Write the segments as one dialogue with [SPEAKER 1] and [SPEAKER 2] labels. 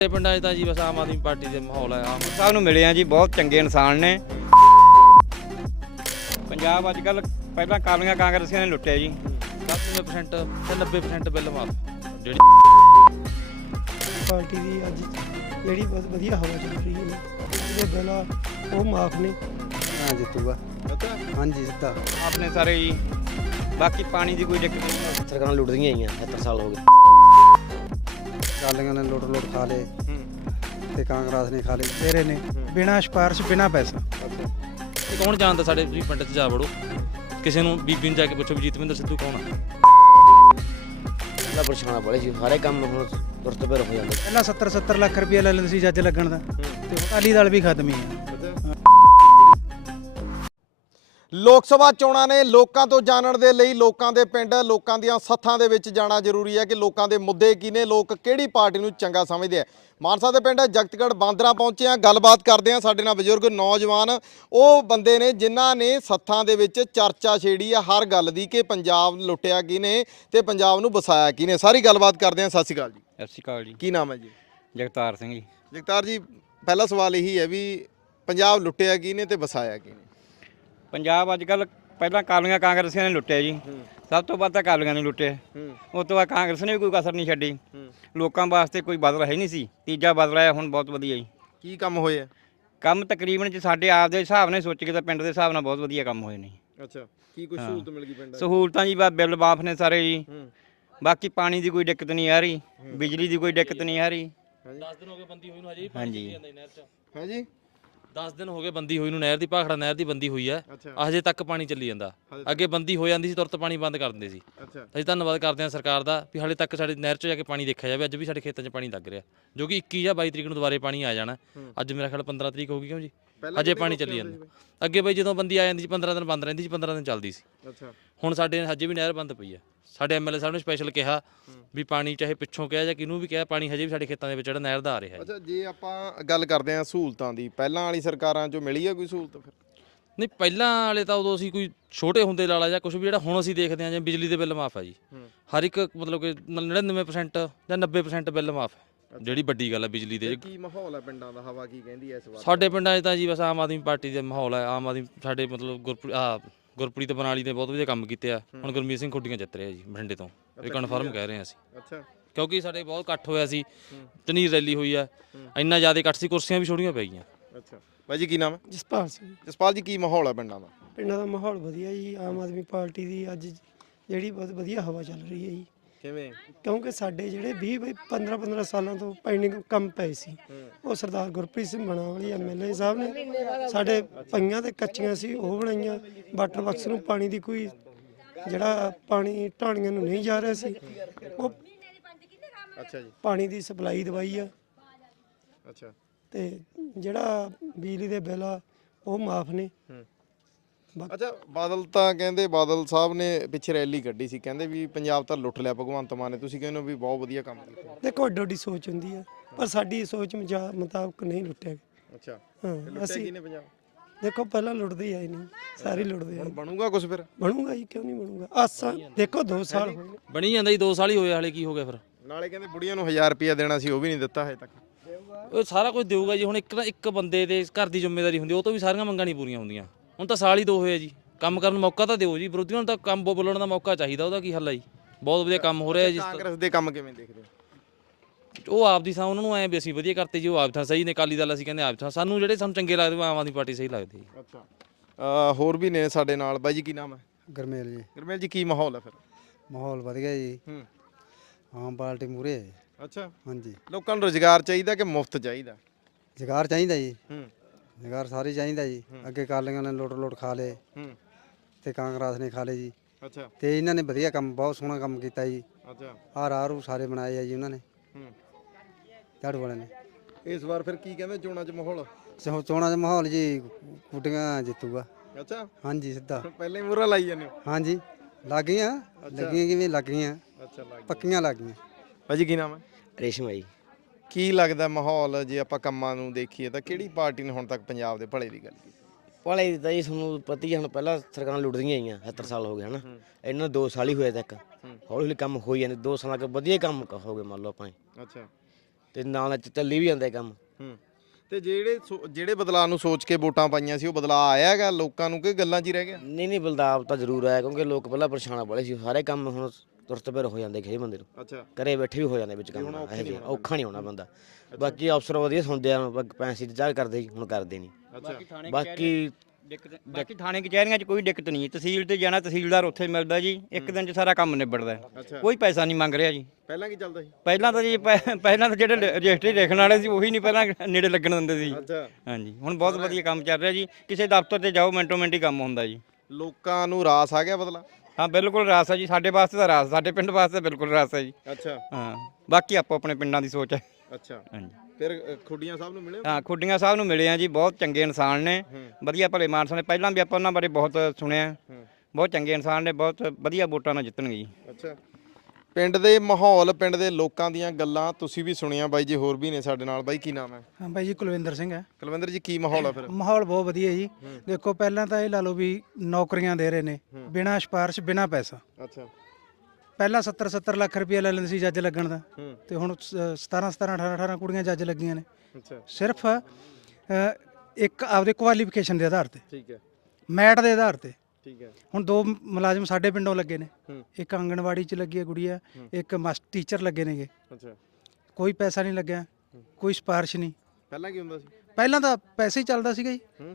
[SPEAKER 1] ਪਿੰਡਾਂ 'ਚ ਤਾਂ ਜੀ ਬਸ ਆਮ ਆਦਮੀ ਪਾਰਟੀ ਦੇ ਮਾਹੌਲ ਹੈ। ਆਮ
[SPEAKER 2] ਸਾਹਿਬ ਨੂੰ ਮਿਲੇ ਆ ਜੀ, ਬਹੁਤ ਚੰਗੇ ਇਨਸਾਨ ਨੇ। ਪੰਜਾਬ ਅੱਜ ਕੱਲ ਪਹਿਲਾਂ ਕਾਲੀਆਂ ਕਾਂਗਰਸੀਆਂ ਨੇ ਲੁੱਟਿਆ ਜੀ।
[SPEAKER 1] 90% ਤੇ 90% ਬਿੱਲ ਮਾਫ ਜਿਹੜੀ
[SPEAKER 3] ਪਾਰਟੀ ਦੀ ਅੱਜ ਜਿਹੜੀ ਬਹੁਤ ਵਧੀਆ ਹਵਾ ਚੱਲ ਰਹੀ ਹੈ, ਜਿਹੜੇ ਬਿੱਲ ਆ ਉਹ ਮਾਫ ਨੇ।
[SPEAKER 4] ਹਾਂ ਜਿੱਤੂਗਾ। ਹਾਂਜੀ ਸਿੱਧਾ
[SPEAKER 2] ਆਪਣੇ ਸਾਰੇ ਜੀ। ਬਾਕੀ ਪਾਣੀ ਦੀ ਕੋਈ ਦਿੱਕਤ ਨਹੀਂ।
[SPEAKER 5] ਸਰਕਾਰਾਂ ਲੁੱਟਦੀਆਂ ਆਈਆਂ 70 ਸਾਲ ਹੋ ਗਏ।
[SPEAKER 4] ਕਾਲੀਆਂ ਨੇ ਲੁੱਟ ਖਾ ਲਏ ਤੇ ਕਾਂਗਰਸ ਨੇ ਖਾ ਲਏ।
[SPEAKER 3] ਤੇਰੇ ਨੇ ਬਿਨਾਂ ਸਿਫਾਰਿਸ਼ ਬਿਨਾਂ ਪੈਸਾ।
[SPEAKER 1] ਇਹ ਕੌਣ ਜਾਣਦਾ ਸਾਡੇ ਤੁਸੀਂ ਪਿੰਡ 'ਚ ਜਾ ਵੜੋ, ਕਿਸੇ ਨੂੰ ਬੀਬੀ ਨੂੰ ਜਾ ਕੇ ਪੁੱਛੋ ਵੀ ਜੀਤਵਿੰਦਰ ਸਿੱਧੂ ਕੌਣ ਆ।
[SPEAKER 5] ਪਹਿਲਾਂ ਪਰਛਾਣਾ ਪੜੇ ਸੀ, ਸਾਰੇ ਕੰਮ ਹੁਣ ਦੁਰਤ ਪੇਰ ਹੋ ਜਾਂਦੇ।
[SPEAKER 3] ਪਹਿਲਾਂ 70 ਲੱਖ ਰੁਪਏ ਲੈ ਲੈਂਦੇ ਸੀ ਜੱਜ ਲੱਗਣ ਦਾ, ਤੇ ਅਕਾਲੀ ਦਲ ਵੀ ਖਤਮ ਹੀ ਹੈ।
[SPEAKER 6] ਲੋਕ ਸਭਾ ਚੋਣਾਂ ਨੇ ਲੋਕਾਂ ਤੋਂ ਜਾਣਨ ਦੇ ਲਈ ਲੋਕਾਂ ਦੇ ਪਿੰਡ, ਲੋਕਾਂ ਦੀਆਂ ਸੱਥਾਂ ਦੇ ਵਿੱਚ ਜਾਣਾ ਜ਼ਰੂਰੀ ਹੈ ਕਿ ਲੋਕਾਂ ਦੇ ਮੁੱਦੇ ਕੀ ਨੇ, ਲੋਕ ਕਿਹੜੀ ਪਾਰਟੀ ਨੂੰ ਚੰਗਾ ਸਮਝਦੇ ਆ। ਮਾਨਸਾ ਦੇ ਪਿੰਡ ਜਗਤਗੜ੍ਹ ਬਾਂਦਰਾ ਪਹੁੰਚੇ ਆ, ਗੱਲਬਾਤ ਕਰਦੇ ਆ। ਸਾਡੇ ਨਾਲ ਬਜ਼ੁਰਗ ਨੌਜਵਾਨ ਉਹ ਬੰਦੇ ਨੇ ਜਿਨ੍ਹਾਂ ਨੇ ਸੱਥਾਂ ਦੇ ਵਿੱਚ ਚਰਚਾ ਛੇੜੀ ਆ ਹਰ ਗੱਲ ਦੀ ਕਿ ਪੰਜਾਬ ਲੁੱਟਿਆ ਕਿਹਨੇ ਤੇ ਪੰਜਾਬ ਨੂੰ ਵਸਾਇਆ ਕਿਹਨੇ। ਸਾਰੀ ਗੱਲਬਾਤ ਕਰਦੇ ਆ। ਸਤਿ ਸ਼੍ਰੀ ਅਕਾਲ ਜੀ।
[SPEAKER 2] ਸਤਿ ਸ਼੍ਰੀ ਅਕਾਲ ਜੀ।
[SPEAKER 6] ਕੀ ਨਾਮ ਹੈ ਜੀ?
[SPEAKER 2] ਜਗਤਾਰ ਸਿੰਘ ਜੀ।
[SPEAKER 6] ਜਗਤਾਰ ਜੀ, ਪਹਿਲਾ ਸਵਾਲ ਇਹੀ ਹੈ ਵੀ ਪੰਜਾਬ ਲੁੱਟਿਆ ਕਿਹਨੇ ਤੇ ਵਸਾਇਆ ਕਿਹਨੇ?
[SPEAKER 2] ਪੰਜਾਬ ਅੱਜ ਕੱਲ ਪਹਿਲਾਂ ਕਾਲੀਆਂ ਕਾਂਗਰਸੀਆਂ ਨੇ ਲੁੱਟਿਆ ਜੀ। ਸਭ ਤੋਂ ਵੱਧ ਤਾਂ ਕਾਲੀਆਂ ਨੇ ਲੁੱਟਿਆ। ਉਸ ਤੋਂ ਬਾਅਦ ਕਾਂਗਰਸ ਨੇ ਵੀ ਕੋਈ ਕਸਰ ਨਹੀਂ ਛੱਡੀ। ਲੋਕਾਂ ਵਾਸਤੇ ਕੋਈ ਬਦਲ ਹੈ ਨਹੀਂ ਸੀ। ਤੀਜਾ ਬਦਲ ਆਇਆ ਹੁਣ, ਬਹੁਤ ਵਧੀਆ ਜੀ।
[SPEAKER 6] ਕੀ ਕੰਮ ਹੋਏ ਆ?
[SPEAKER 2] ਕੰਮ ਤਕਰੀਬਨ ਚ ਸਾਡੇ ਆਪ ਦੇ ਹਿਸਾਬ ਨਾਲ ਸੋਚ ਕੇ ਤਾਂ ਪਿੰਡ ਦੇ ਹਿਸਾਬ ਨਾਲ ਬਹੁਤ ਵਧੀਆ ਕੰਮ ਹੋਏ ਨੇ।
[SPEAKER 6] ਅੱਛਾ, ਕੀ ਕੋਈ ਸਹੂਲਤ ਮਿਲ ਗਈ ਪਿੰਡ?
[SPEAKER 2] ਸਹੂਲਤਾਂ ਜੀ ਬਸ ਬਿੱਲ ਮਾਫ ਨੇ ਸਾਰੇ ਜੀ। ਬਾਕੀ ਪਾਣੀ ਦੀ ਕੋਈ ਦਿੱਕਤ ਨਹੀਂ ਆ ਰਹੀ, ਬਿਜਲੀ ਦੀ ਕੋਈ ਦਿੱਕਤ ਨਹੀਂ ਆ ਰਹੀ।
[SPEAKER 1] 10 ਦਿਨ ਹੋ ਗਏ ਬੰਦੀ ਹੋਈ ਨੂੰ, ਹਜੇ ਵੀ
[SPEAKER 2] ਹਾਂਜੀ।
[SPEAKER 1] ਪਾਣੀ ਜਾਂਦਾ ਨਹਿਰ 'ਚ।
[SPEAKER 6] ਹੈ ਜੀ।
[SPEAKER 1] 10 ਦਿਨ ਹੋ ਗਏ ਬੰਦੀ ਹੋਈ ਨੂੰ, ਨਹਿਰ ਦੀ ਭਾਖੜਾ ਨਹਿਰ ਦੀ ਬੰਦੀ ਹੋਈ ਹੈ। ਹਜੇ ਤੱਕ ਪਾਣੀ ਚੱਲੀ ਜਾਂਦਾ। ਅੱਗੇ ਬੰਦੀ ਹੋ ਜਾਂਦੀ ਸੀ, ਤੁਰਤ ਪਾਣੀ ਬੰਦ ਕਰ ਦਿੰਦੇ ਸੀ। ਅਸੀਂ ਧੰਨਵਾਦ ਕਰਦੇ ਹਾਂ ਸਰਕਾਰ ਦਾ ਵੀ ਹਾਲੇ ਤੱਕ ਸਾਡੇ ਨਹਿਰ 'ਚ ਜਾ ਕੇ ਪਾਣੀ ਦੇਖਿਆ ਜਾਵੇ। ਅੱਜ ਵੀ ਸਾਡੇ ਖੇਤਾਂ 'ਚ ਪਾਣੀ ਲੱਗ ਰਿਹਾ, ਜੋ ਕਿ 21 ਜਾਂ 22 ਤਰੀਕ ਨੂੰ ਦੁਬਾਰੇ ਪਾਣੀ ਆ ਜਾਣਾ। ਅੱਜ ਮੇਰਾ ਖਿਆਲ 15 ਤਰੀਕ ਹੋ ਗਈ ਕਿਉਂ ਜੀ, ਅਜੇ ਪਾਣੀ ਚੱਲੀ ਜਾਂਦਾ। ਅੱਗੇ ਬਈ ਜਦੋਂ ਬੰਦੀ ਆ ਜਾਂਦੀ ਸੀ 15 ਦਿਨ ਬੰਦ ਰਹਿੰਦੀ ਸੀ, 15 ਦਿਨ ਚੱਲਦੀ ਸੀ। ਹੁਣ ਸਾਡੇ ਹਜੇ ਵੀ ਨਹਿਰ ਬੰਦ ਪਈ ਹੈ। ਸਾਡੇ ਐਮਐਲਏ ਸਾਹਿਬ ਨੇ ਸਪੈਸ਼ਲ ਕਿਹਾ ਵੀ ਪਾਣੀ ਚਾਹੇ ਪਿੱਛੋਂ ਕਿਹਾ ਜਾਂ ਕਿਹਨੂੰ ਵੀ ਕਿਹਾ, ਪਾਣੀ ਹਜੇ ਵੀ ਸਾਡੇ ਖੇਤਾਂ ਦੇ ਵਿੱਚ ਜਿਹੜਾ ਨਹਿਰ ਦਾ ਆ ਰਿਹਾ ਹੈ।
[SPEAKER 6] ਅੱਛਾ, ਜੇ ਆਪਾਂ ਗੱਲ ਕਰਦੇ ਹਾਂ ਸਹੂਲਤਾਂ ਦੀ, ਪਹਿਲਾਂ ਵਾਲੀ ਸਰਕਾਰਾਂ 'ਚੋਂ ਮਿਲੀ ਆ ਕੋਈ ਸਹੂਲਤ ਫਿਰ?
[SPEAKER 1] ਨਹੀਂ, ਪਹਿਲਾਂ ਵਾਲੇ ਤਾਂ ਉਦੋਂ ਅਸੀਂ ਕੋਈ ਛੋਟੇ ਹੁੰਦੇ ਲਾਲਾ ਜਾਂ ਕੁਝ ਵੀ, ਜਿਹੜਾ ਹੁਣ ਅਸੀਂ ਦੇਖਦੇ ਹਾਂ ਜਿਵੇਂ ਬਿਜਲੀ ਦੇ ਬਿੱਲ ਮਾਫ ਹੈ ਜੀ। ਹਰ ਇੱਕ ਮਤਲਬ ਕਿ 99% ਜਾਂ 90% ਬਿੱਲ ਮਾਫ ਹੈ, ਜਿਹੜੀ ਵੱਡੀ ਗੱਲ ਹੈ ਬਿਜਲੀ ਦੇ।
[SPEAKER 6] ਕੀ ਮਾਹੌਲ ਹੈ ਪਿੰਡਾਂ ਦਾ, ਹਵਾ ਕੀ ਕਹਿੰਦੀ ਹੈ ਇਸ ਵਾਰ?
[SPEAKER 1] ਸਾਡੇ ਪਿੰਡਾਂ 'ਚ ਤਾਂ ਜੀ ਬਸ ਆਮ ਆਦਮੀ ਪਾਰਟੀ ਦੇ ਮਾਹੌਲ ਹੈ। ਆਮ ਆਦਮੀ ਸਾਡੇ ਮਤਲਬ ਗੁਰਪ੍ਰੀਤ ਬਨਾਲੀ ਨੇ ਬਹੁਤ ਵਧੀਆ ਕੰਮ ਕੀਤੇ ਆ। ਹੁਣ ਗੁਰਮੀਤ ਸਿੰਘ ਖੁੱਡੀਆਂ ਜਿੱਤ ਰਿਹਾ ਜੀ ਬਠਿੰਡੇ ਤੋਂ, ਇਹ ਕਨਫਰਮ ਕਹਿ ਰਹੇ ਹਾਂ ਅਸੀਂ।
[SPEAKER 6] ਅੱਛਾ,
[SPEAKER 1] ਕਿਉਂਕਿ ਸਾਡੇ ਬਹੁਤ ਇਕੱਠ ਹੋਇਆ ਸੀ, ਝਨੀਰ ਰੈਲੀ ਹੋਈ ਆ, ਇੰਨਾ ਜ਼ਿਆਦਾ ਇਕੱਠ ਸੀ, ਕੁਰਸੀਆਂ ਵੀ ਛੋੜੀਆਂ ਪੈ ਗਈਆਂ।
[SPEAKER 6] ਅੱਛਾ ਬਾਈ ਜੀ, ਕੀ ਨਾਮ ਹੈ?
[SPEAKER 3] ਜਸਪਾਲ ਸਿੰਘ।
[SPEAKER 6] ਜਸਪਾਲ ਜੀ, ਕੀ ਮਾਹੌਲ ਹੈ ਪਿੰਡਾਂ ਦਾ?
[SPEAKER 3] ਪਿੰਡਾਂ ਦਾ ਮਾਹੌਲ ਵਧੀਆ ਜੀ। ਆਮ ਆਦਮੀ ਪਾਰਟੀ ਦੀ ਅੱਜ ਜਿਹੜੀ ਬਹੁਤ ਵਧੀਆ ਹਵਾ ਚੱਲ ਰਹੀ ਹੈ ਜੀ।
[SPEAKER 6] ਕਿਵੇਂ?
[SPEAKER 3] ਕਿਉਂਕਿ ਸਾਡੇ ਜਿਹੜੇ 15 ਸਾਲਾਂ ਤੋਂ ਪੈਂਡਿੰਗ ਕੰਮ ਪਏ ਸੀ, ਉਹ ਸਰਦਾਰ ਗੁਰਪ੍ਰੀਤ ਸਿੰਘ ਬਣਾਵਾਲੀ ਐਮਐਲਏ ਸਾਹਿਬ ਨੇ ਸਾਡੇ ਪਈਆਂ ਤੇ ਕੱਚੀਆਂ ਸੀ, ਉਹ ਬਣਾਈਆਂ। ਵਾਟਰ ਬਾਕਸ ਨੂੰ ਪਾਣੀ ਦੀ ਕੋਈ ਜਿਹੜਾ ਪਾਣੀ ਢਾਣੀਆਂ ਨੂੰ ਨਹੀਂ ਜਾ ਰਿਹਾ ਸੀ, ਉਹ
[SPEAKER 6] ਅੱਛਾ ਜੀ,
[SPEAKER 3] ਪਾਣੀ ਦੀ ਸਪਲਾਈ ਦਵਾਈ ਆ।
[SPEAKER 6] ਅੱਛਾ,
[SPEAKER 3] ਤੇ ਜਿਹੜਾ ਬਿਜਲੀ ਦੇ ਬਿੱਲ ਆ ਉਹ ਮਾਫ ਨੇ।
[SPEAKER 6] ਅੱਛਾ, ਬਾਦਲ ਤਾਂ ਕਹਿੰਦੇ, ਬਾਦਲ ਸਾਹਿਬ ਨੇ ਪਿੱਛੇ ਰੈਲੀ ਕੱਢੀ ਸੀ, ਕਹਿੰਦੇ ਵੀ ਪੰਜਾਬ ਤਾਂ ਲੁੱਟ ਲਿਆ ਭਗਵੰਤ ਮਾਨ ਨੇ। ਤੁਸੀਂ ਕਹਿੰਦੇ ਹੋ ਵੀ ਬਹੁਤ ਵਧੀਆ ਕੰਮ ਕੀਤਾ।
[SPEAKER 3] ਦੇਖੋ ਅੱਡੋ ਅੱਡੀ ਸੋਚ ਹੁੰਦੀ ਆ, ਪਰ ਸਾਡੀ ਸੋਚ ਮੁਤਾਬਕ ਨਹੀਂ ਲੁੱਟਿਆ।
[SPEAKER 6] ਅੱਛਾ,
[SPEAKER 3] ਹਾਂ, ਅਸੀਂ
[SPEAKER 6] ਕਿਹਨੇ ਪੰਜਾਬ?
[SPEAKER 3] ਦੇਖੋ ਪਹਿਲਾਂ ਲੁੱਟਦੇ ਹੀ ਆਏ ਨਹੀਂ, ਸਾਰੇ ਲੁੱਟਦੇ ਆਏ।
[SPEAKER 6] ਬਣੂਗਾ ਕੁਝ ਫਿਰ?
[SPEAKER 3] ਬਣੂਗਾ ਜੀ, ਕਿਉਂ ਨਹੀਂ ਬਣੂਗਾ। ਆਸਾਂ ਦੇਖੋ 2 ਸਾਲ ਹੋਏ ਨੇ।
[SPEAKER 1] ਬਣੀ ਜਾਂਦਾ ਜੀ, 2 ਸਾਲ ਹੀ ਹੋਏ, ਹਾਲੇ ਕੀ ਹੋ ਗਿਆ ਫਿਰ?
[SPEAKER 6] ਨਾਲੇ ਕਹਿੰਦੇ ਬੁੜੀਆਂ ਨੂੰ 1000 ਰੁਪਇਆ ਦੇਣਾ ਸੀ, ਉਹ ਵੀ ਨਹੀਂ ਦਿੱਤਾ ਹਜੇ ਤੱਕ।
[SPEAKER 1] ਉਹ ਸਾਰਾ ਕੁਝ ਦੇਊਗਾ ਜੀ। ਹੁਣ ਇੱਕ ਬੰਦੇ ਦੇ ਘਰ ਦੀ ਜ਼ਿੰਮੇਵਾਰੀ ਹੁੰਦੀ, ਉਹ ਤੋਂ ਵੀ ਸਾਰੀਆਂ ਮੰਗਾਂ ਨਹੀਂ ਪੂਰੀਆਂ ਹੁੰਦੀਆਂ। ਹੁਣ ਤਾਂ ਸਾਲ ਹੀ 2 ਹੋਏ ਜੀ, ਕੰਮ ਕਰਨ ਨੂੰ ਮੌਕਾ ਤਾਂ ਦਿਓ ਜੀ। ਵਿਰੋਧੀਆਂ ਨੂੰ ਤਾਂ ਕੰਮ ਬੋਲਣ ਦਾ ਮੌਕਾ ਚਾਹੀਦਾ, ਉਹਦਾ ਕੀ ਹੱਲ ਹੈ ਜੀ? ਬਹੁਤ ਵਧੀਆ ਕੰਮ ਹੋ ਰਿਹਾ ਜੀ।
[SPEAKER 6] ਕਾਂਗਰਸ ਦੇ ਕੰਮ ਕਿਵੇਂ ਦੇਖਦੇ ਹੋ?
[SPEAKER 1] ਉਹ ਆਪ ਦੀ ਥਾਂ ਉਹਨਾਂ ਨੂੰ ਐਂ ਵੀ ਅਸੀਂ ਵਧੀਆ ਕਰਤੇ ਜੀ, ਉਹ ਆਪ ਥਾਂ ਸਹੀ ਨੇ। ਅਕਾਲੀ ਦਲ ਅਸੀਂ ਕਹਿੰਦੇ ਆਪ ਥਾਂ, ਸਾਨੂੰ ਜਿਹੜੇ ਸਾਨੂੰ ਚੰਗੇ ਲੱਗਦੇ ਉਹ ਆਮ ਆਦਮੀ ਪਾਰਟੀ ਸਹੀ ਲੱਗਦੀ ਜੀ।
[SPEAKER 6] ਅੱਛਾ, ਹੋਰ ਵੀ ਨੇ ਸਾਡੇ ਨਾਲ। ਬਾਈ ਜੀ, ਕੀ ਨਾਮ ਹੈ?
[SPEAKER 4] ਗਰਮੇਲ ਜੀ।
[SPEAKER 6] ਗਰਮੇਲ ਜੀ, ਕੀ ਮਾਹੌਲ ਹੈ ਫਿਰ?
[SPEAKER 4] ਮਾਹੌਲ ਵਧੀਆ ਜੀ। ਆਮ ਪਾਰਟੀ ਮੂਰੇ ਹੈ।
[SPEAKER 6] ਅੱਛਾ,
[SPEAKER 4] ਹਾਂਜੀ।
[SPEAKER 6] ਲੋਕਾਂ ਨੂੰ ਰੁਜ਼ਗਾਰ ਚਾਹੀਦਾ ਕਿ ਮੁਫਤ ਚਾਹੀਦਾ?
[SPEAKER 4] ਰੁਜ਼ਗਾਰ ਚਾਹੀਦਾ ਜੀ। ਰੁਜ਼ਗਾਰ ਸਾਰੇ ਚਾਹੀਦਾ ਜੀ। ਅੱਗੇ ਕਾਲੀਆਂ ਨੇ ਲੁੱਟ ਖਾ ਲਏ ਤੇ ਕਾਂਗਰਸ ਨੇ ਖਾ ਲਏ ਜੀ।
[SPEAKER 6] ਅੱਛਾ,
[SPEAKER 4] ਤੇ ਇਹਨਾਂ ਨੇ ਵਧੀਆ ਕੰਮ, ਬਹੁਤ ਸੋਹਣਾ ਕੰਮ ਕੀਤਾ ਜੀ।
[SPEAKER 6] ਅੱਛਾ,
[SPEAKER 4] ਆਹ ਰਾਹ ਸਾਰੇ ਬਣਾਏ ਆ ਜੀ ਉਹਨਾਂ ਨੇ, ਝਾੜੂ ਵਾਲਿਆਂ ਨੇ।
[SPEAKER 6] ਇਸ ਵਾਰ ਫਿਰ ਕੀ ਕਹਿੰਦੇ ਚੋਣਾਂ 'ਚ ਮਾਹੌਲ?
[SPEAKER 4] ਚੋਣਾਂ ਦਾ ਮਾਹੌਲ ਜੀ, ਕੁੱਟੀਆਂ ਜਿੱਤੂਗਾ।
[SPEAKER 6] ਅੱਛਾ,
[SPEAKER 4] ਹਾਂਜੀ ਸਿੱਧਾ।
[SPEAKER 6] ਪਹਿਲਾਂ ਹੀ ਮੂਹਰਾ ਲਾਈ ਜਾਂਦੇ ਹੋ?
[SPEAKER 4] ਹਾਂਜੀ, ਲੱਗ ਗਈਆਂ। ਲੱਗੀਆਂ ਕਿਵੇਂ? ਲੱਗ ਗਈਆਂ,
[SPEAKER 6] ਅੱਛਾ,
[SPEAKER 4] ਪੱਕੀਆਂ ਲੱਗ ਗਈਆਂ।
[SPEAKER 6] ਬਾਈ ਜੀ, ਕੀ ਨਾਮ ਹੈ?
[SPEAKER 5] ਰੇਸ਼ਮ ਆਈ।
[SPEAKER 6] ਕੀ ਲੱਗਦਾ ਮਾਹੌਲ, ਜੇ ਆਪਾਂ ਕੰਮਾਂ ਨੂੰ ਦੇਖੀਏ ਤਾਂ ਕਿਹੜੀ ਪਾਰਟੀ ਨੇ ਹੁਣ ਤੱਕ ਪੰਜਾਬ ਦੇ ਭਲੇ ਦੀ ਗੱਲ ਕੀਤੀ?
[SPEAKER 5] ਭਲੇ ਦੀ ਤਾਂ ਜੀ ਤੁਹਾਨੂੰ ਪਤਾ ਹੀ ਹੈ, ਹੁਣ ਪਹਿਲਾਂ ਸਰਕਾਰਾਂ ਲੁੱਟਦੀਆਂ ਆਈਆਂ 70 ਸਾਲ ਹੋ ਗਏ ਹਨਾ। ਇਹਨਾਂ 2 ਸਾਲ ਹੀ ਹੋਏ ਤੱਕ, ਹੌਲੀ ਹੌਲੀ ਕੰਮ ਹੋਈ ਜਾਂਦੇ। 2 ਸਾਲਾਂ ਤੱਕ ਵਧੀਆ ਕੰਮ ਹੋ ਗਏ ਮੰਨ ਲਓ ਆਪਾਂ।
[SPEAKER 6] ਅੱਛਾ,
[SPEAKER 5] ਤੇ ਨਾਲ ਚੱਲੀ ਵੀ ਜਾਂਦਾ ਇਹ ਕੰਮ।
[SPEAKER 6] ਤੇ ਜਿਹੜੇ ਬਦਲਾਅ ਨੂੰ ਸੋਚ ਕੇ ਵੋਟਾਂ ਪਾਈਆਂ ਸੀ ਉਹ ਬਦਲਾਅ ਆਇਆ ਹੈਗਾ ਲੋਕਾਂ ਨੂੰ ਕਿ ਗੱਲਾਂ 'ਚ ਹੀ ਰਹਿ ਗਿਆ?
[SPEAKER 5] ਨਹੀਂ ਬਦਲਾਵ ਤਾਂ ਜ਼ਰੂਰ ਆਇਆ, ਕਿਉਂਕਿ ਲੋਕ ਪਹਿਲਾਂ ਪਰੇਸ਼ਾਨ ਬੜੇ ਸੀ। ਸਾਰੇ ਕੰਮ ਹੁਣ ਤੁਰਤ ਭੇਰ ਹੋ ਜਾਂਦੇ ਕਿਸੇ ਬੰਦੇ ਨੂੰ,
[SPEAKER 6] ਅੱਛਾ
[SPEAKER 5] ਘਰੇ ਬੈਠੇ ਵੀ ਹੋ ਜਾਂਦੇ ਵਿੱਚ ਕੰਮ। ਇਹੋ ਜਿਹੇ ਔਖਾ ਨਹੀਂ ਹੋਣਾ ਬੰਦਾ। ਬਾਕੀ ਅਫਸਰ ਵਧੀਆ ਸੁਣਦੇ ਆ, ਪੈਸੇ ਦੀ ਚਾਹ ਕਰਦੇ ਸੀ, ਹੁਣ ਕਰਦੇ ਨਹੀਂ।
[SPEAKER 2] ਬਾਕੀ ਥਾਣੇ ਕਚਹਿਰੀਆਂ 'ਚ ਕੋਈ ਦਿੱਕਤ ਨਹੀਂ। ਤਹਿਸੀਲ ਤੇ ਜਾਣਾ, ਤਹਿਸੀਲਦਾਰ ਉੱਥੇ ਮਿਲਦਾ ਜੀ, ਇੱਕ ਦਿਨ 'ਚ ਸਾਰਾ ਕੰਮ ਨਿਬੜਦਾ। ਕੋਈ ਪੈਸਾ ਨਹੀਂ ਮੰਗ ਰਿਹਾ ਜੀ।
[SPEAKER 6] ਪਹਿਲਾਂ ਕੀ ਚੱਲਦਾ ਸੀ?
[SPEAKER 2] ਪਹਿਲਾਂ ਤਾਂ ਜੀ ਪਹਿਲਾਂ ਤਾਂ ਜਿਹੜੇ ਰਜਿਸਟਰੀ ਲਿਖਣ ਵਾਲੇ ਸੀ ਉਹੀ ਨਹੀਂ ਪਹਿਲਾਂ ਨੇੜੇ ਲੱਗਣ ਦਿੰਦੇ ਸੀ। ਹਾਂਜੀ, ਹੁਣ ਬਹੁਤ ਵਧੀਆ ਕੰਮ ਚੱਲ ਰਿਹਾ ਜੀ। ਕਿਸੇ ਦਫ਼ਤਰ ਤੇ ਜਾਓ ਮਿੰਟੋ ਮਿੰਟ ਹੀ ਕੰਮ ਹੁੰਦਾ ਜੀ।
[SPEAKER 6] ਲੋਕਾਂ ਨੂੰ ਰਾਸ ਆ ਗਿਆ ਬਦਲਾ?
[SPEAKER 2] ਹਾਂ ਬਿਲਕੁਲ ਰਾਸ ਹੈ ਜੀ। ਸਾਡੇ ਵਾਸਤੇ ਤਾਂ ਰਾਸ, ਸਾਡੇ ਪਿੰਡ ਵਾਸਤੇ ਬਿਲਕੁਲ ਰਾਸ ਹੈ ਜੀ।
[SPEAKER 6] ਅੱਛਾ
[SPEAKER 2] ਹਾਂ, ਬਾਕੀ ਆਪੋ ਆਪਣੇ ਪਿੰਡਾਂ ਦੀ ਸੋਚ ਹੈ।
[SPEAKER 6] ਅੱਛਾ,
[SPEAKER 2] ਹਾਂਜੀ
[SPEAKER 6] ਫਿਰ ਖੁੱਡੀਆਂ ਸਾਹਿਬ ਨੂੰ ਮਿਲੇ?
[SPEAKER 2] ਹਾਂ, ਖੁੱਡੀਆਂ ਸਾਹਿਬ ਨੂੰ ਮਿਲੇ ਆ ਜੀ। ਬਹੁਤ ਚੰਗੇ ਇਨਸਾਨ ਨੇ, ਵਧੀਆ ਭਲੇ ਮਾਨਸ ਨੇ। ਪਹਿਲਾਂ ਵੀ ਆਪਾਂ ਉਹਨਾਂ ਬਾਰੇ ਬਹੁਤ ਸੁਣਿਆ। ਬਹੁਤ ਚੰਗੇ ਇਨਸਾਨ ਨੇ, ਬਹੁਤ ਵਧੀਆ ਵੋਟਾਂ ਨਾਲ ਜਿੱਤਣਗੇ ਜੀ।
[SPEAKER 6] ਅੱਛਾ, ਪਿੰਡ ਦੇ ਮਾਹੌਲ, ਪਿੰਡ ਦੇ ਲੋਕਾਂ ਦੀਆਂ ਗੱਲਾਂ ਤੁਸੀਂ ਵੀ ਸੁਣੀਆਂ। ਬਾਈ ਜੀ ਹੋਰ ਵੀ ਨੇ ਸਾਡੇ ਨਾਲ। ਬਾਈ ਕੀ ਨਾਮ ਹੈ?
[SPEAKER 7] ਹਾਂ ਬਾਈ ਜੀ, ਕੁਲਵਿੰਦਰ ਸਿੰਘ ਹੈ।
[SPEAKER 6] ਕੁਲਵਿੰਦਰ ਜੀ ਕੀ ਮਾਹੌਲ ਆ ਫਿਰ?
[SPEAKER 7] ਮਾਹੌਲ ਬਹੁਤ ਵਧੀਆ ਜੀ। ਦੇਖੋ ਪਹਿਲਾਂ ਤਾਂ ਇਹ ਲਾ ਲਓ ਵੀ ਨੌਕਰੀਆਂ ਦੇ ਰਹੇ ਨੇ ਬਿਨਾਂ ਸਿਫਾਰਿਸ਼, ਬਿਨਾਂ ਪੈਸਾ।
[SPEAKER 6] ਅੱਛਾ,
[SPEAKER 7] ਪਹਿਲਾਂ 70 ਲੱਖ ਰੁਪਏ ਲੈ ਲੈਂਦੇ ਸੀ ਜੱਜ ਲੱਗਣ ਦਾ, ਤੇ ਹੁਣ 17 18 ਕੁੜੀਆਂ ਜੱਜ ਲੱਗੀਆਂ ਨੇ।
[SPEAKER 6] ਅੱਛਾ,
[SPEAKER 7] ਸਿਰਫ ਇੱਕ ਆਪਦੇ ਕੁਆਲੀਫਿਕੇਸ਼ਨ ਦੇ ਆਧਾਰ ਤੇ,
[SPEAKER 6] ਠੀਕ ਹੈ,
[SPEAKER 7] ਮੈਟ ਦੇ ਆਧਾਰ ਤੇ।
[SPEAKER 6] ਠੀਕ ਹੈ।
[SPEAKER 7] ਹੁਣ 2 ਮੁਲਾਜ਼ਮ ਸਾਡੇ ਪਿੰਡੋਂ ਲੱਗੇ ਨੇ।
[SPEAKER 6] ਹੂੰ।
[SPEAKER 7] ਇੱਕ ਆਂਗਣਵਾੜੀ 'ਚ ਲੱਗੀ ਹੈ ਗੁੜੀਆ, ਇੱਕ ਮਾਸਟਰ ਟੀਚਰ ਲੱਗੇ ਨੇਗੇ।
[SPEAKER 6] ਅੱਛਾ,
[SPEAKER 7] ਕੋਈ ਪੈਸਾ ਨਹੀਂ ਲੱਗਿਆ, ਕੋਈ ਸਿਫਾਰਿਸ਼ ਨਹੀਂ।
[SPEAKER 6] ਪਹਿਲਾਂ ਕੀ ਹੁੰਦਾ ਸੀ?
[SPEAKER 7] ਪਹਿਲਾਂ ਤਾਂ ਪੈਸੇ ਹੀ ਚੱਲਦਾ ਸੀਗਾ ਜੀ।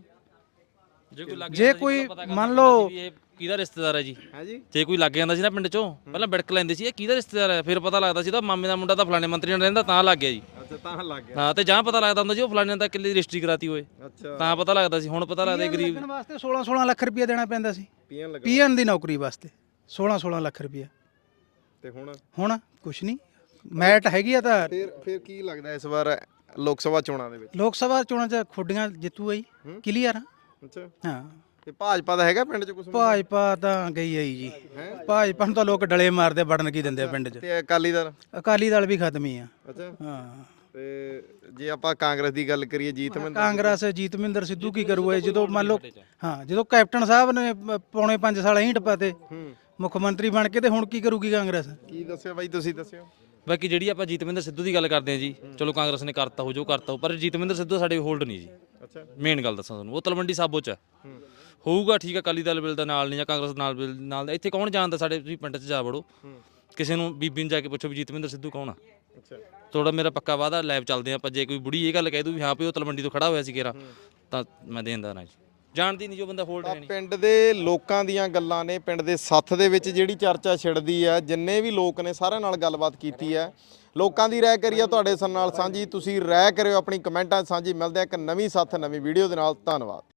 [SPEAKER 1] ਜੇ
[SPEAKER 7] ਕੋਈ ਮੰਨ ਲਓ
[SPEAKER 1] ਇਹ ਕਿਹਦਾ ਰਿਸ਼ਤੇਦਾਰ ਹੈ ਜੀ,
[SPEAKER 6] ਹੈ ਜੀ?
[SPEAKER 1] ਜੇ ਕੋਈ ਲੱਗ ਜਾਂਦਾ ਸੀ ਨਾ ਪਿੰਡ ਚੋਂ, ਪਹਿਲਾਂ ਬਿੜਕ ਲੈਂਦੇ ਸੀ ਇਹ ਕਿਹਦਾ ਰਿਸ਼ਤੇਦਾਰ ਹੈ, ਫਿਰ ਪਤਾ ਲੱਗਦਾ ਸੀ ਤਾਂ ਮਾਮੇ ਦਾ ਮੁੰਡਾ ਤਾਂ ਫਲਾਣੇ ਮੰਤਰੀ ਨਾਲ ਰਹਿੰਦਾ ਤਾਂ ਲੱਗ ਗਿਆ ਜੀ।
[SPEAKER 6] ਅੱਛਾ, ਤਾਂ ਲੱਗ ਗਿਆ।
[SPEAKER 1] ਹਾਂ, ਤੇ ਜਾਂ ਪਤਾ ਲੱਗਦਾ ਹੁੰਦਾ ਜੀ ਉਹ ਫਲਾਣੇ ਦਾ ਕਿੱਲੇ ਦੀ ਰਜਿਸਟਰੀ ਕਰਾਤੀ ਹੋਏ,
[SPEAKER 6] ਅੱਛਾ,
[SPEAKER 1] ਤਾਂ ਪਤਾ ਲੱਗਦਾ ਸੀ। ਹੁਣ ਪਤਾ ਲੱਗਦਾ ਗਰੀਬ
[SPEAKER 7] ਲੱਗਣ ਵਾਸਤੇ 16 ਲੱਖ ਰੁਪਏ ਦੇਣਾ ਪੈਂਦਾ ਸੀ।
[SPEAKER 6] ਪੀਐਨ ਲੱਗਾ
[SPEAKER 7] ਪੀਐਨ ਦੀ ਨੌਕਰੀ ਵਾਸਤੇ 16 ਲੱਖ ਰੁਪਏ।
[SPEAKER 6] ਤੇ
[SPEAKER 7] ਹੁਣ ਕੁਛ ਨਹੀਂ, ਮੈਟ ਹੈਗੀ ਆ ਤਾਂ।
[SPEAKER 6] ਫਿਰ ਕੀ ਲੱਗਦਾ ਇਸ ਵਾਰ ਲੋਕ ਸਭਾ ਚੋਣਾਂ ਦੇ ਵਿੱਚ?
[SPEAKER 7] ਲੋਕ ਸਭਾ ਚੋਣਾਂ 'ਚ ਖੁੱਡੀਆਂ ਜਿੱਤੂ ਆਈ ਕਲੀਅਰ ਆ।
[SPEAKER 6] ਅੱਛਾ,
[SPEAKER 7] ਹਾਂ,
[SPEAKER 6] ਤੇ ਭਾਜਪਾ ਦਾ ਹੈਗਾ ਪਿੰਡ 'ਚ ਕੁਝ?
[SPEAKER 7] ਭਾਜਪਾ ਤਾਂ ਗਈ ਆਈ ਜੀ। ਭਾਜਪਾ ਨੂੰ ਤਾਂ ਲੋਕ ਡਲੇ ਮਾਰਦੇ, ਵੜਨ ਕੀ ਦਿੰਦੇ ਆ ਪਿੰਡ 'ਚ।
[SPEAKER 6] ਤੇ ਅਕਾਲੀ ਦਲ?
[SPEAKER 7] ਅਕਾਲੀ ਦਲ ਵੀ ਖਤਮ ਹੀ ਆ।
[SPEAKER 6] ਅੱਛਾ,
[SPEAKER 7] ਹਾਂ,
[SPEAKER 6] ਤੇ ਜੇ ਆਪਾਂ ਕਾਂਗਰਸ ਦੀ ਗੱਲ ਕਰੀਏ,
[SPEAKER 7] ਕਾਂਗਰਸ ਜੀਤਮਿੰਦਰ ਸਿੱਧੂ ਕੀ ਕਰੂਗਾ ਜਦੋਂ ਮੰਨ ਲਓ, ਹਾਂ, ਜਦੋਂ ਕੈਪਟਨ ਸਾਹਿਬ ਨੇ ਪੌਣੇ 5 ਸਾਲ ਐਂ ਟਪਾਤੇ ਮੁੱਖ ਮੰਤਰੀ ਬਣ ਕੇ, ਤੇ ਹੁਣ ਕੀ ਕਰੂਗੀ ਕਾਂਗਰਸ?
[SPEAKER 6] ਕੀ ਦੱਸਿਓ ਬਾਈ, ਤੁਸੀਂ ਦੱਸਿਓ।
[SPEAKER 1] ਬਾਕੀ ਜਿਹੜੀ ਆਪਾਂ ਜੀਤਮਿੰਦਰ ਸਿੱਧੂ ਦੀ ਗੱਲ ਕਰਦੇ ਹਾਂ ਜੀ, ਚਲੋ ਕਾਂਗਰਸ ਨੇ ਕਰਤਾ ਹੋ ਜੋ ਕਰਤਾ ਹੋ, ਪਰ ਜੀਤਮਿੰਦਰ ਸਿੱਧੂ ਸਾਡੇ ਹੋਲਡ ਨਹੀਂ ਜੀ।
[SPEAKER 6] ਅੱਛਾ,
[SPEAKER 1] ਮੇਨ ਗੱਲ ਦੱਸਾਂ ਤੁਹਾਨੂੰ, ਉਹ ਤਲਵੰਡੀ ਸਾਬੋ ਚ ਹੋਊਗਾ ਠੀਕ ਆ, ਅਕਾਲੀ ਦਲ ਬਿਲ ਦਾ ਨਾਲ ਨਹੀਂ ਜਾਂ ਕਾਂਗਰਸ ਨਾਲ ਇੱਥੇ ਕੌਣ ਜਾਣਦਾ ਸਾਡੇ? ਤੁਸੀਂ ਪਿੰਡ 'ਚ ਜਾ ਵੜੋ, ਕਿਸੇ ਨੂੰ ਬੀਬੀ ਨੂੰ ਜਾ ਕੇ ਪੁੱਛੋ ਵੀ ਜੀਤਮਿੰਦਰ ਸਿੱਧੂ ਕੌਣ ਆ।
[SPEAKER 6] ਅੱਛਾ,
[SPEAKER 1] ਥੋੜਾ ਮੇਰਾ ਪੱਕਾ ਵਾਦਾ, ਲੈਬ ਚੱਲਦੇ ਆਪਾਂ। ਜੇ ਕੋਈ ਬੁੜੀ ਇਹ ਗੱਲ ਕਹਿ ਦੂ ਵੀ ਹਾਂ ਵੀ ਉਹ ਤਲਵੰਡੀ ਤੋਂ ਖੜਾ ਹੋਇਆ ਸੀ ਕੇਰਾ, ਤਾਂ ਮੈਂ ਦੇਂਦਾ ਨਾ ਜੀ। ਜਾਣਦੀ ਨਹੀਂ ਜੋ ਬੰਦਾ ਹੋਲਡ ਹੈ ਨਹੀਂ।
[SPEAKER 6] ਪਿੰਡ ਦੇ ਲੋਕਾਂ ਦੀਆਂ ਗੱਲਾਂ ਨੇ, ਪਿੰਡ ਦੇ ਸੱਥ ਦੇ ਵਿੱਚ ਜਿਹੜੀ ਚਰਚਾ ਛਿੜਦੀ ਹੈ, ਜਿੰਨੇ ਵੀ ਲੋਕ ਨੇ ਸਾਰਿਆਂ ਨਾਲ ਗੱਲਬਾਤ ਕੀਤੀ ਹੈ। ਲੋਕਾਂ ਦੀ ਰਾਏ ਕਰੀਏ ਤੁਹਾਡੇ ਨਾਲ ਸਾਂਝੀ, ਤੁਸੀਂ ਰਾਏ ਕਰਿਓ ਆਪਣੀ ਕਮੈਂਟਾਂ 'ਚ ਸਾਂਝੀ। ਮਿਲਦੇ ਆ ਇੱਕ ਨਵੀਂ ਸੱਥ, ਨਵੀਂ ਵੀਡੀਓ ਦੇ ਨਾਲ। ਧੰਨਵਾਦ।